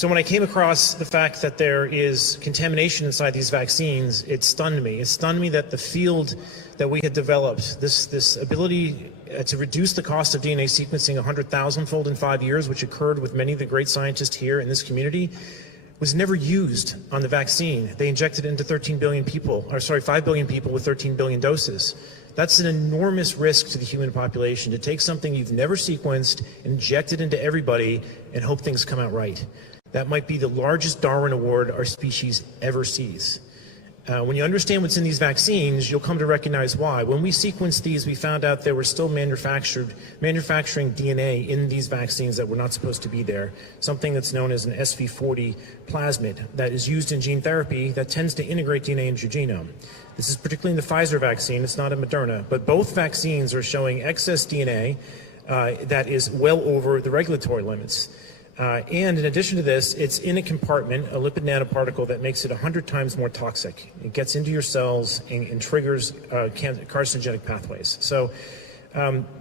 So when I came across the fact that there is contamination inside these vaccines, it stunned me. It stunned me that the field that we had developed, this ability to reduce the cost of DNA sequencing 100,000-fold in 5 years, which occurred with many of the great scientists here in this community, was never used on the vaccine. They injected it into 5 billion people with 13 billion doses. That's an enormous risk to the human population, to take something you've never sequenced, inject it into everybody, and hope things come out right. That might be the largest Darwin Award our species ever sees. When you understand what's in these vaccines, you'll come to recognize why. When we sequenced these, we found out there were still manufacturing DNA in these vaccines that were not supposed to be there, something that's known as an SV40 plasmid that is used in gene therapy that tends to integrate DNA into your genome. This is particularly in the Pfizer vaccine. It's not in Moderna, but both vaccines are showing excess DNA that is well over the regulatory limits. And in addition to this, it's in a compartment, a lipid nanoparticle that makes it 100 times more toxic. It gets into your cells and triggers carcinogenic pathways. So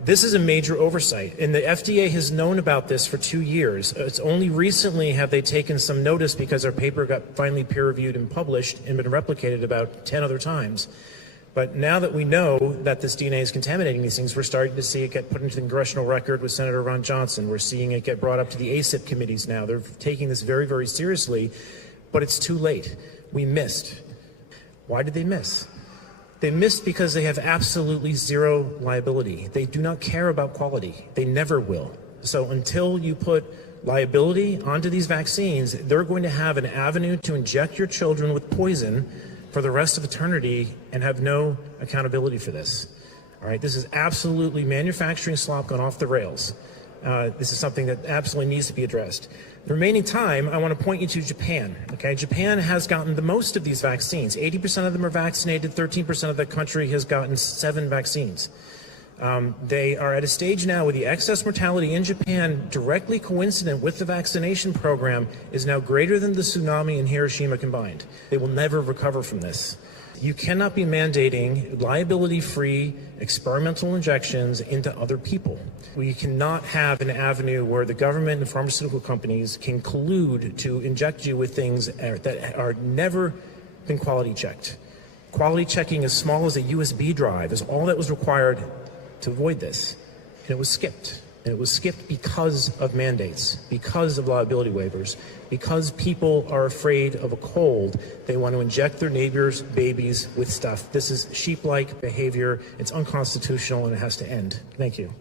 this is a major oversight. And the FDA has known about this for 2 years. It's only recently have they taken some notice because our paper got finally peer-reviewed and published and been replicated about 10 other times. But now that we know that this DNA is contaminating these things, we're starting to see it get put into the congressional record with Senator Ron Johnson. We're seeing it get brought up to the ACIP committees now. They're taking this very, very seriously, but it's too late. We missed. Why did they miss? They missed because they have absolutely zero liability. They do not care about quality. They never will. So until you put liability onto these vaccines, they're going to have an avenue to inject your children with poison for the rest of eternity and have no accountability for this. All right, this is absolutely manufacturing slop gone off the rails. This is something that absolutely needs to be addressed. The remaining time, I want to point you to Japan. Okay, Japan has gotten the most of these vaccines. 80% of them are vaccinated. 13% of the country has gotten 7 vaccines. They are at a stage now where the excess mortality in Japan, directly coincident with the vaccination program, is now greater than the tsunami in Hiroshima combined. They will never recover from this. You cannot be mandating liability-free experimental injections into other people. We cannot have an avenue where the government and pharmaceutical companies can collude to inject you with things that are never been quality checked. Quality checking as small as a USB drive is all that was required to avoid this, and it was skipped. And it was skipped because of mandates, because of liability waivers, because people are afraid of a cold. They want to inject their neighbors' babies with stuff. This is sheep-like behavior. It's unconstitutional, and it has to end. Thank you.